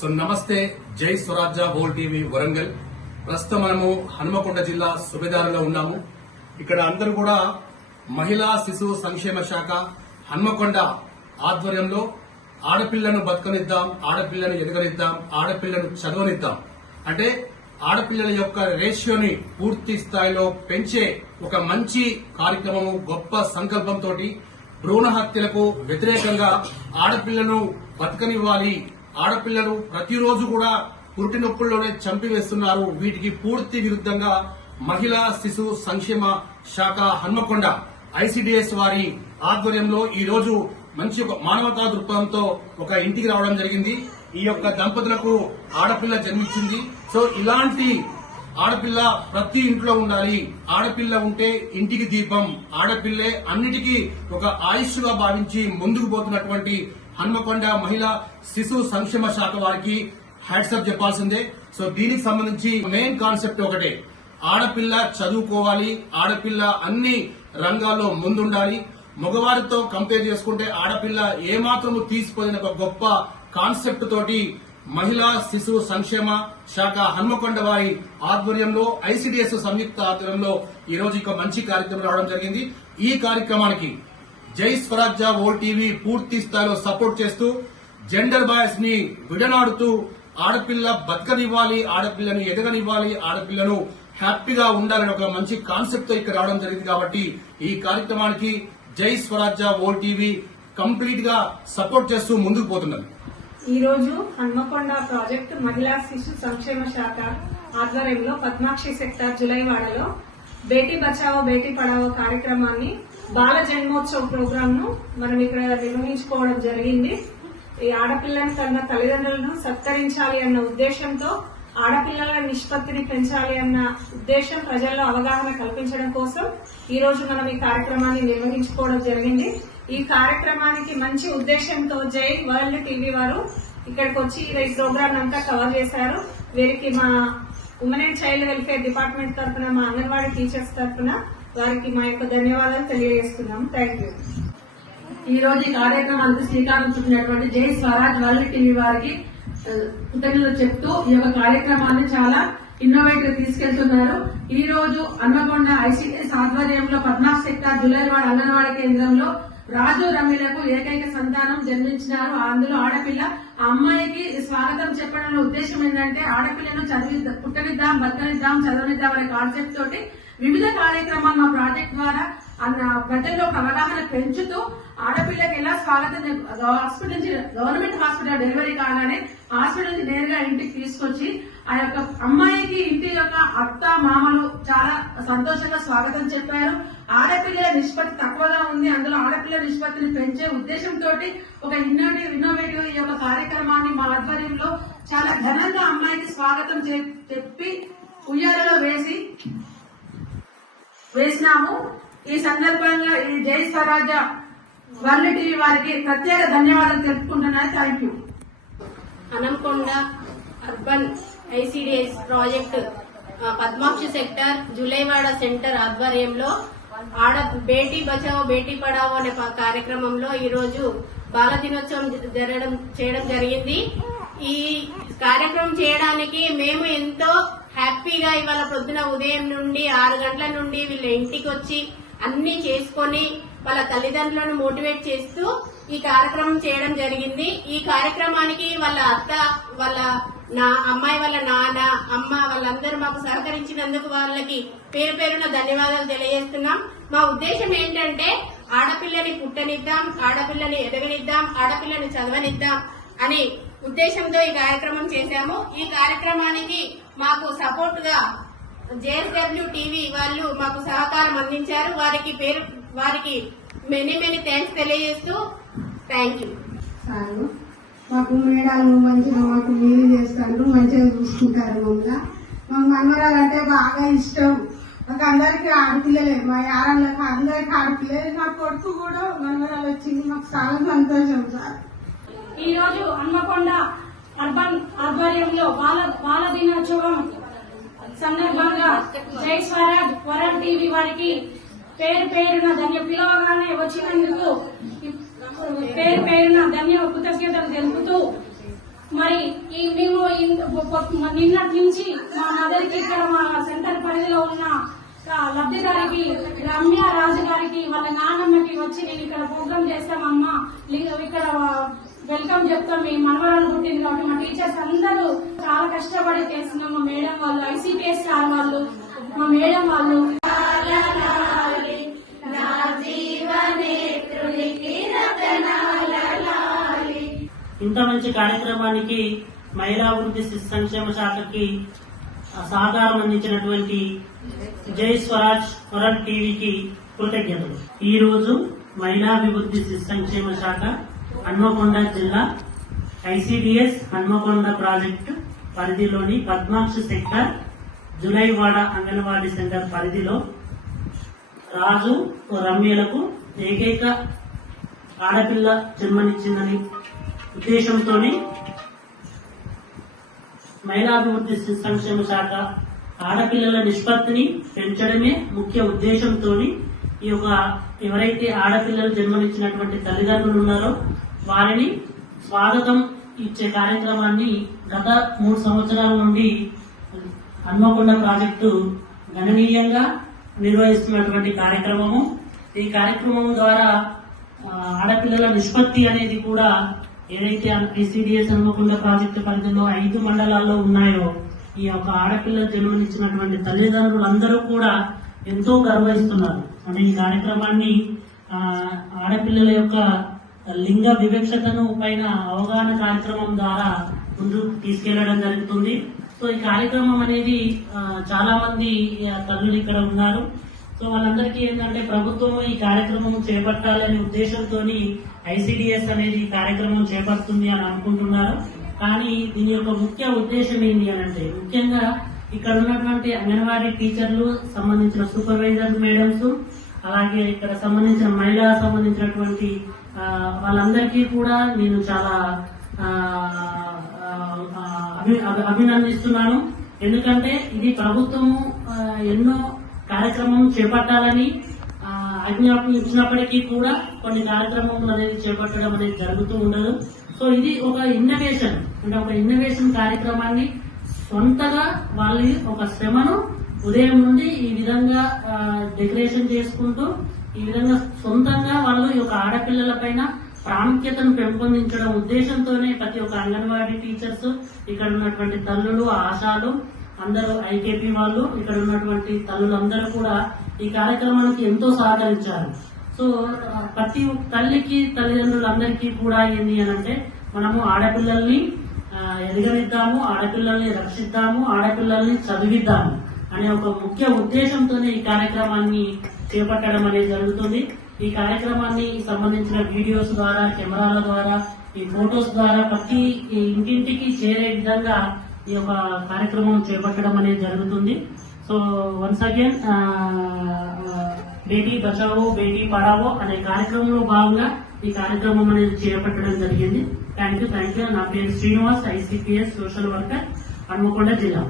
So నమస్తే, జై స్వరాజ్య world TV Warangal. ప్రస్తుతం మనము హనుమకొండ జిల్లా సుబేదారులో ఉన్నాము. ఇక్కడ అందరూ కూడా మహిళా శిశు సంక్షేమ శాఖ హనుమకొండ ఆధ్వర్యంలో ఆడపిల్లను బతకనిద్దాం, ఆడపిల్లను ఎదగనిద్దాం, ఆడపిల్లను చదవనిద్దాం అంటే ఆడపిల్లల యొక్క రేషియోని పూర్తి స్థాయిలో పెంచే ఒక మంచి కార్యక్రమము, గొప్ప సంకల్పంతో భ్రూణ హత్యలకు వ్యతిరేకంగా ఆడపిల్లను బతకనివ్వాలి. ఆడపిల్లలు ప్రతిరోజు కూడా పురిటి నొప్పుల్లోనే చంపివేస్తున్నారు. వీటికి పూర్తి విరుద్ధంగా మహిళా శిశు సంక్షేమ శాఖ హన్మకొండ ఐసిడిఎస్ వారి ఆధ్వర్యంలో ఈ రోజు మంచి ఒక మానవతా దృక్పథంతో ఒక ఇంటికి రావడం జరిగింది. ఈ యొక్క దంపతులకు ఆడపిల్ల జన్మించింది. సో ఇలాంటి ఆడపిల్ల ప్రతి ఇంట్లో ఉండాలి. ఆడపిల్ల ఉంటే ఇంటికి దీపం. ఆడపిల్లే అన్నిటికీ ఒక ఆయుష్గా భావించి ముందుకు పోతున్నటువంటి హన్మకొండ మహిళా శిశు సంక్షేమ శాఖ వారికి హ్యాట్సప్ చెప్పాల్సిందే. సో దీనికి సంబంధించి మెయిన్ కాన్సెప్ట్ ఒకటే, ఆడపిల్ల చదువుకోవాలి, ఆడపిల్ల అన్ని రంగాల్లో ముందుండాలి. మగవారితో కంపేర్ చేసుకుంటే ఆడపిల్ల ఏమాత్రము తీసిపోయిన ఒక గొప్ప కాన్సెప్ట్ తోటి మహిళా శిశు సంక్షేమ శాఖ హన్మకొండ వారి ఆధ్వర్యంలో ఐసిడిఎస్ సంయుక్త ఆధ్వర్యంలో ఈ రోజు ఒక మంచి కార్యక్రమం రావడం జరిగింది. ఈ కార్యక్రమానికి జై స్వరాజ్య వరల్డ్ టీవీ పూర్తి స్థాయిలో సపోర్ట్ చేస్తూ జెండర్ బాయస్ ని విడనాడుతూ ఆడపిల్ల బతకనివ్వాలి, ఆడపిల్లని ఎదగనివ్వాలి, ఆడపిల్లను హ్యాపీగా ఉండాలని ఒక మంచి కాన్సెప్ట్ తో ఇక్కడ రావడం జరిగింది. కాబట్టి ఈ కార్యక్రమానికి జై స్వరాజ్య వరల్డ్ టీవీ కంప్లీట్ గా సపోర్ట్ చేస్తూ ముందుకు పోతున్నది. ఈ రోజు హన్మకొండ ప్రాజెక్టు మహిళా శిశు సంక్షేమ శాఖ ఆధ్వర్యంలో పద్మాక్షి సెక్టార్ జులైవాడలో బేటీ బచావో బేటీ పడావో కార్యక్రమాన్ని బాల జన్మోత్సవ్ ప్రోగ్రామ్ ను మనం ఇక్కడ నిర్వహించుకోవడం జరిగింది. ఈ ఆడపిల్లను కన్నా తల్లిదండ్రులను సత్కరించాలి అన్న ఉద్దేశంతో, ఆడపిల్లల నిష్పత్తిని పెంచాలి అన్న ఉద్దేశం ప్రజల్లో అవగాహన కల్పించడం కోసం ఈ రోజు మనం ఈ కార్యక్రమాన్ని నిర్వహించుకోవడం జరిగింది. ఈ కార్యక్రమానికి మంచి ఉద్దేశంతో జై వరల్డ్ టీవీ వారు ఇక్కడికి వచ్చి ఈ ప్రోగ్రామ్ అంతా కవర్ చేశారు. వీరికి మా women and child welfare department తరఫున, మా అంగన్వాడీ టీచర్స్ తరఫున వారికి మా యొక్క ధన్యవాదాలు తెలియజేస్తున్నాం. Thank you. ఈ రోజు ఈ కార్యక్రమానికి శ్రీకారం చుట్టినటువంటి జై స్వరాజ్ వరల్డ్ టీవీ వారికి కృతజ్ఞతలు చెప్తూ ఈ యొక్క కార్యక్రమాన్ని చాలా ఇన్నోవేటివ్ తీసుకెళ్తున్నారు. ఈ రోజు హన్మకొండ ఐసిడిఎస్ ఆధ్వర్యంలో పద్మాక్షి సెక్టార్ జులైవాడ అంగన్వాడీ కేంద్రంలో రాజు రమీలకు ఏకైక సంతానం జన్మించినారు. అందులో ఆడపిల్ల. ఆ అమ్మాయికి స్వాగతం చెప్పడంలో ఉద్దేశం ఏంటంటే ఆడపిల్లను పుట్టనిద్దాం, బతకనిద్దాం, చదవనిద్దాం అనే కాన్సెప్ట్ తోటి వివిధ కార్యక్రమాలు మా ప్రాజెక్ట్ ద్వారా ప్రజల్లో అవగాహన పెంచుతూ ఆడపిల్లకి ఎలా స్వాగతం హాస్పిటల్ నుంచి, గవర్నమెంట్ హాస్పిటల్ డెలివరీ కాగానే హాస్పిటల్ నుంచి నేరుగా ఇంటికి తీసుకొచ్చి ఆ యొక్క అమ్మాయికి ఇంటి యొక్క అత్త మామలు చాలా సంతోషంగా స్వాగతం చెప్పారు. ఆడపిల్లల నిష్పత్తి తక్కువగా ఉంది, అందులో ఆడపిల్లల నిష్పత్తిని పెంచే ఉద్దేశంతో ఒక ఇన్నోవేటివ్ ఈ యొక్క కార్యక్రమాన్ని మా ఆధ్వర్యంలో చాలా ఘనంగా అమ్మాయికి స్వాగతం చెప్పి ఉయ్యాలలో వేసినాము. ఈ సందర్భంగా ఈ జై స్వరాజ్య వరల్డ్ టీవీ వారికి ప్రత్యేక ధన్యవాదాలు తెలుపుకుంటున్నాను. Thank you. Hanamkonda urban ICDS project Padmakshi sector Julaiwada centre ఆధ్వర్యంలో బేటీ బచావో బేటీ పడావో అనే కార్యక్రమంలో ఈ రోజు బాల దినోత్సవం చేయడం జరిగింది. ఈ కార్యక్రమం చేయడానికి మేము ఎంతో హ్యాపీగా ఇవాళ పొద్దున ఉదయం నుండి 6 గంటల నుండి వీళ్ళ ఇంటికి వచ్చి అన్ని చేసుకొని వాళ్ళ తల్లిదండ్రులను మోటివేట్ చేస్తూ ఈ కార్యక్రమం చేయడం జరిగింది. ఈ కార్యక్రమానికి వాళ్ళ అత్త, వాళ్ళ అమ్మాయి, వాళ్ళ నాన్న, అమ్మ వాళ్ళందరూ మాకు సహకరించినందుకు వాళ్ళకి పేరు పేరున ధన్యవాదాలు తెలియజేస్తున్నాం. మా ఉద్దేశం ఏంటంటే ఆడపిల్లని పుట్టనిద్దాం, ఆడపిల్లని ఎదగనిద్దాం, ఆడపిల్లని చదవనిద్దాం అని ఉద్దేశంతో ఈ కార్యక్రమం చేశాము. ఈ కార్యక్రమానికి మాకు సపోర్ట్ గా జేఎస్డబ్ల్యూ టీవీ వాళ్ళు మాకు సహకారం అందించారు. వారికి మెనీ థ్యాంక్స్ తెలియజేస్తూ థ్యాంక్ యూ. మాకు మేడాలు మంచిగా మాకు నీళ్ళు చేస్తారు, మంచిగా చూసుకుంటారు. మమ్మల్ని మాకు మనవరాలు అంటే బాగా ఇష్టం. మాకు అందరికీ ఆడపిల్లలే, మా యారాళ్ళకి అందరికీ ఆడపిల్లలే. నా కొడుకు కూడా మనవరాలు వచ్చింది, మాకు చాలా సంతోషం సార్. ఈ రోజు హన్మకొండ అర్బన్ ఆధ్వర్యంలో బాల దినోత్సవం సందర్భంగా జై స్వరాజ్ వరల్డ్ టీవీ వారికి పేరు పేరున పిలవగానే వచ్చినందుకు పేరు పేరున కృతజ్ఞతలు తెలుపుతూ మరి మేము నిన్నటి నుంచి మా మదర్ కి ఇక్కడ మా సెంటర్ పరిధిలో ఉన్న లబ్ధిదారికి రమ్య రాజు గారికి వాళ్ళ నాన్నమ్మకి వచ్చి నేను ఇక్కడ ప్రోగ్రామ్ చేస్తామమ్మా ఇక్కడ వెల్కమ్ చెప్తాం. మీ మనవరాలు పుట్టింది కాబట్టి మా టీచర్స్ అందరూ చాలా కష్టపడి చేస్తున్నాం. మా మేడం వాళ్ళు ICPS సార్ వాళ్ళు మా మేడం వాళ్ళు ఇంత మంచి కార్యక్రమానికి మహిళా అభివృద్ధి శిశు సంక్షేమ శాఖకి సహకారం అందించినటువంటి జై స్వరాజ్ వరల్డ్ టీవీకి కృతజ్ఞతలు. ఈ రోజు మహిళాభివృద్ధి శిశు సంక్షేమ శాఖ హన్మకొండ జిల్లా ICDS హన్మకొండ ప్రాజెక్టు పరిధిలోని పద్మాక్షి సెక్టర్ జులైవాడ అంగన్వాడీ సెంటర్ పరిధిలో రాజు రమ్యలకు ఏకైక ఆడపిల్ల జన్మనిచ్చిందని ఉద్దేశంతో మహిళాభివృద్ధి శిశు సంక్షేమ శాఖ ఆడపిల్లల నిష్పత్తిని పెంచడమే ముఖ్య ఉద్దేశంతో ఈ యొక్క ఎవరైతే ఆడపిల్లలు జన్మనిచ్చినటువంటి తల్లిదండ్రులు ఉన్నారో వారిని స్వాగతం ఇచ్చే కార్యక్రమాన్ని గత 3 సంవత్సరాల నుండి హన్మకొండ ప్రాజెక్టు గణనీయంగా నిర్వహిస్తున్నటువంటి కార్యక్రమము. ఈ కార్యక్రమం ద్వారా ఆడపిల్లల నిష్పత్తి అనేది కూడా ఏదైతే ICDS హన్మకొండ ప్రాజెక్టు పరిధిలో 5 మండలాల్లో ఉన్నాయో ఈ యొక్క ఆడపిల్లలు జన్మనిచ్చినటువంటి తల్లిదండ్రులందరూ కూడా ఎంతో గర్వహిస్తున్నారు. అంటే ఈ కార్యక్రమాన్ని ఆడపిల్లల యొక్క లింగ వివక్షతను పైన అవగాహన కార్యక్రమం ద్వారా ముందుకు తీసుకెళ్లడం జరుగుతుంది. సో ఈ కార్యక్రమం అనేది చాలా మంది తల్లులు ఇక్కడ ఉన్నారు. సో వాళ్ళందరికీ ఏంటంటే ప్రభుత్వం ఈ కార్యక్రమం చేపట్టాలనే ఉద్దేశంతో ICDS అనేది ఈ కార్యక్రమం చేపడుతుంది అని అనుకుంటున్నారు. కానీ దీని యొక్క ముఖ్య ఉద్దేశం ఏంటి అని అంటే ముఖ్యంగా ఇక్కడ ఉన్నటువంటి అంగన్వాడీ టీచర్లు సంబంధించిన సూపర్వైజర్ మేడమ్స్ అలాగే ఇక్కడ సంబంధించిన మహిళా సంబంధించినటువంటి వాళ్ళందరికీ కూడా నేను చాలా అభినందిస్తున్నాను. ఎందుకంటే ఇది ప్రభుత్వము ఎన్నో కార్యక్రమం చేపట్టాలని ఆజ్ఞాపన ఇచ్చినప్పటికీ కూడా కొన్ని కార్యక్రమం అనేది చేపట్టడం అనేది జరుగుతూ ఉండదు. సో ఇది ఒక ఇన్నోవేషన్ అంటే ఒక ఇన్నోవేషన్ కార్యక్రమాన్ని సొంతగా వాళ్ళ ఒక శ్రమను ఉదయం నుండి ఈ విధంగా డెకరేషన్ చేసుకుంటూ ఈ విధంగా సొంతంగా వాళ్ళు ఈ యొక్క ఆడపిల్లల పైన ప్రాముఖ్యతను పెంపొందించడం ఉద్దేశంతోనే ప్రతి ఒక్క అంగన్వాడీ టీచర్స్ ఇక్కడ ఉన్నటువంటి తల్లులు ఆశాలు అందరూ IKP వాళ్ళు ఇక్కడ ఉన్నటువంటి తల్లులందరూ కూడా ఈ కార్యక్రమానికి ఎంతో సహకరించారు. సో ప్రతి తల్లికి తల్లిదండ్రులందరికీ కూడా ఏంది అని అంటే మనము ఆడపిల్లల్ని ఎదగనిద్దాము, ఆడపిల్లల్ని రక్షిద్దాము, ఆడపిల్లల్ని చదివిద్దాము అనే ఒక ముఖ్య ఉద్దేశంతోనే ఈ కార్యక్రమాన్ని చేపట్టడం అనేది జరుగుతుంది. ఈ కార్యక్రమాన్ని సంబంధించిన వీడియోస్ ద్వారా కెమెరాల ద్వారా ఈ ఫొటోస్ ద్వారా ప్రతి ఇంటింటికి చేరే విధంగా ఈ యొక్క కార్యక్రమం చేపట్టడం అనేది జరుగుతుంది. So once again Beti Bachao Beti Padhao అనే కార్యక్రమంలో భాగంగా ఈ కార్యక్రమం అనేది చేపట్టడం జరిగింది. Thank you. నా పేరు Srinivas, ICPS social worker, Hanamkonda జిల్లా.